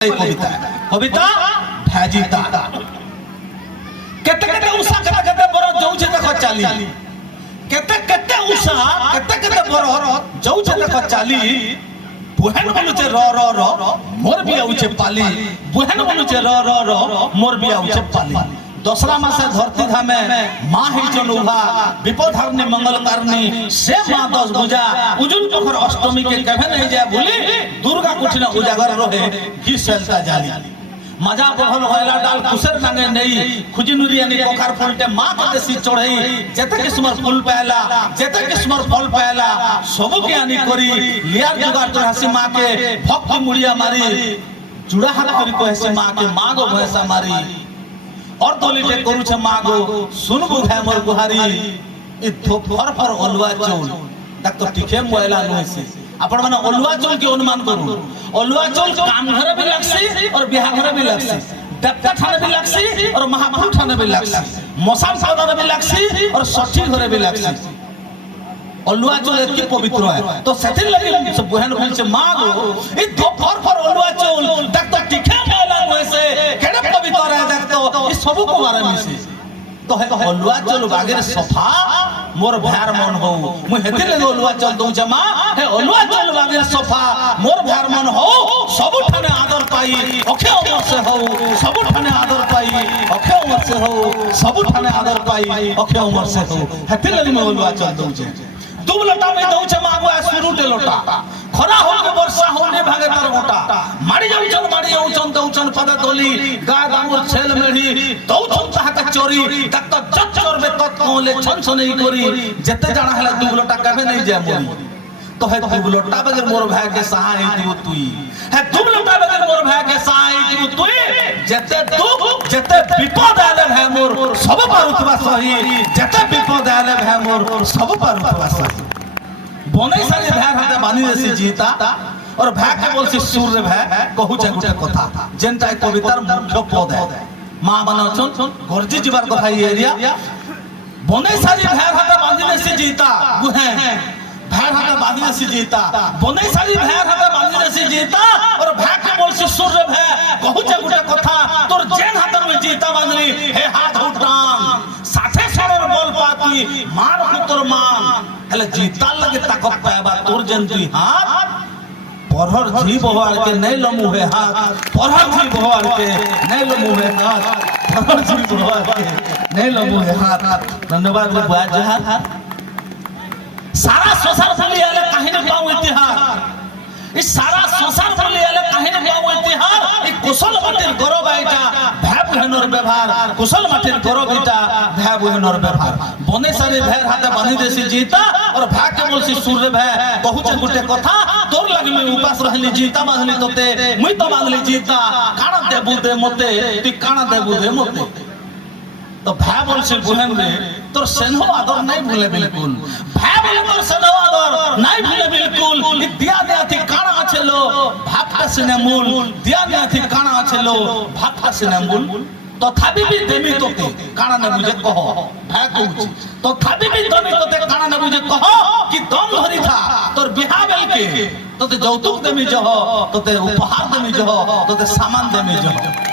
कविता कविता भाजीता केते केते उषा केते केते बर जाउछे देखो चाली केते केते उषा केते केते बर जाउछे देखो चाली बुहेन बोलुचे र र र मोर भी आउछे पाली बुहेन बोलुचे र र र मोर भी आउछे पाली दसरा मासे धरती धामे माँ ही जनुभा विपद हरनी मंगल करनी से माँ दस भुजा उजुन पोखर अष्टमी के कभे नहीं जाए भूली दुर्गा कुछ न उजागर रहे की सेलता जाली मजा बहल होइला डाल कुसर नांगे नहीं खुजिनुरियानी कोकार फलटे माँ के देसी चढ़ई जेते किस्मर फूल पायला जेते किस्मर फल पायला सब के आनी करी लियार जुगाड़ तो हसी माँ के भक्ति मुड़िया मारी जुड़ा हाथ करी को हसी माँ के माँ गो भैंसा मारी और दलिते करूछे मागो सुनबो है मोर गुहारी इ फर फर ओलुआ चौल तक तो टिके मोयला नइसे आपण माने ओलुआ चौल के अनुमान करू ओलुआ चौल काम घरे भी लगसी और बियाह घरे भी लगसी डक्का थाने भी लगसी और महाभूत थाने भी लगसी मौसम साधन भी लगसी और सठी घरे भी लगसी ओलुआ चौल एतकी पवित्र है तो सेति लगी सब बहन बोल से मागो इ फर फर ओलुआ चौल तक तो टिके मोयला नइसे केडे पवित्र है सबू को मारे मिसी तो है ओलुआ चल बागेर सफा मोर भार मन हो मु हेते ले ओलुआ चल दउ जमा है ओलुआ चल बागेर सफा मोर भार मन हो सबु ठाने आदर पाई अखे उमर से हो सबु ठाने आदर पाई अखे उमर से हो सबु ठाने आदर पाई अखे उमर से हो हेते ले मैं ओलुआ चल दउ जे दुब लोटा में दउ जमा गो सुरुटे लोटा खरा हो के वर्षा होने भागे तर गोटा मारी जाउचन दउचन पद दोली गा गामुर छेल मेढी दउचन ताहा चोरी तक तो जच करबे तत कोले छन छनई करी जते जाना हला दुबलोटा कबे नहीं जाय मोरी तो है दुबलोटा बगैर मोर भाई के सहाय दिउ तुई है दुबलोटा बगैर मोर भाई के सहाय दिउ तुई जते दुख जते विपद आले है मोर सब पर उतबा सही जते विपद आले है मोर सब पर उतबा सही बनै साली भाई हाथे बानी देसी जीता और भाई के बोल से सूर्य भाई कहू छ गुटे कथा जेनटा कवितार मुख्य पद है मां बनछन गरजी जीवार कथा ये एरिया बनै साली भाई हाथे बानी देसी जीता गुहे भाई हाथे बानी देसी जीता बनै साली भाई हाथे बानी देसी जीता और भाई के बोल से सूर्य भाई कहू छ गुटे कथा तोर जेन हाथे में जीता बांधली हे हाथ उठान साथे सरर बोल पाती मार तोर मान हले जीता लगे ताकत पाएबा तोर जन दुई हाथ परहर जी बहवार के नहीं लमु है हाथ परहर जी बहवार के नहीं लमु है हाथ परहर जी बहवार के नहीं लमु है हाथ धन्यवाद बुआ जहां सारा संसार बोली आले कहीं पाऊ इतिहास इस सारा संसार बोली आले कहीं पाऊ इतिहास ई कुशल माटिर गौरव आइटा भाई बहनर व्यवहार कुशल माटिर गौरव आइटा भाई बहनर व्यवहार बने सारे भाई हाथे बांधी देसी जीता और भाई के बोलसी सूर्य भाई कहू छ गुटे कथा तोर लगे मैं उपास रहली जीता बांधली तोते मुई तो बांधली जीता काना देबु दे मते ती काना देबु दे मते तो भाई बोलसी बहन रे तोर सेनो आदर नहीं भूले बिल्कुल भाई बोले तोर सेनो आदर नहीं भूले बिल्कुल दिया दिया थी काना आछेलो भात सिने मूल दिया दिया थी काना आछेलो भात सिने मूल तो थाबी भी देमी तोते काना ने मुझे कहो भाई कहूची तो थाबी भी देमी तोते काना ने मुझे कहो कि दम धरी था तोर बिहा बेल के तोते जौतुक देमी जहो तोते उपहार देमी जहो तोते सामान देमी जहो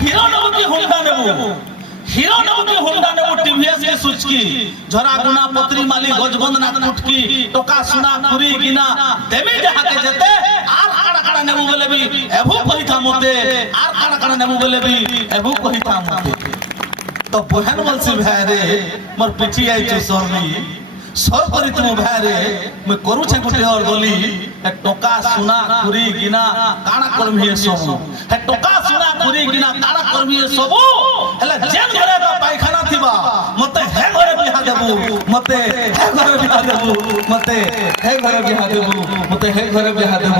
हीरो नबू की हुंडा नेबू हीरो नबू की हुंडा नेबू टीवीएस के सुचकी झरा गुना पत्री माली गजबंद ना टुटकी टोका सुना पुरी गिना देमी जहा के जते आर काड़ा काड़ा नेबू बोले भी एभू कहि था मते आर काड़ा काड़ा नेबू बोले भी एभू कहि था मते तो बहन बोलसी भाई रे मोर पिठी आई छु सरली सर करी तुम भाई रे मैं करू छ गुटे और गोली है टोका सुना पुरी गिना काड़ा करमी सब है टोका सुना पुरी गिना काड़ा करमी सब हला जेन घरे का पायखाना थिबा मते हे घरे बिहा देबू मते हे घरे बिहा देबू मते हे घरे बिहा देबू मते हे घरे बिहा देबू।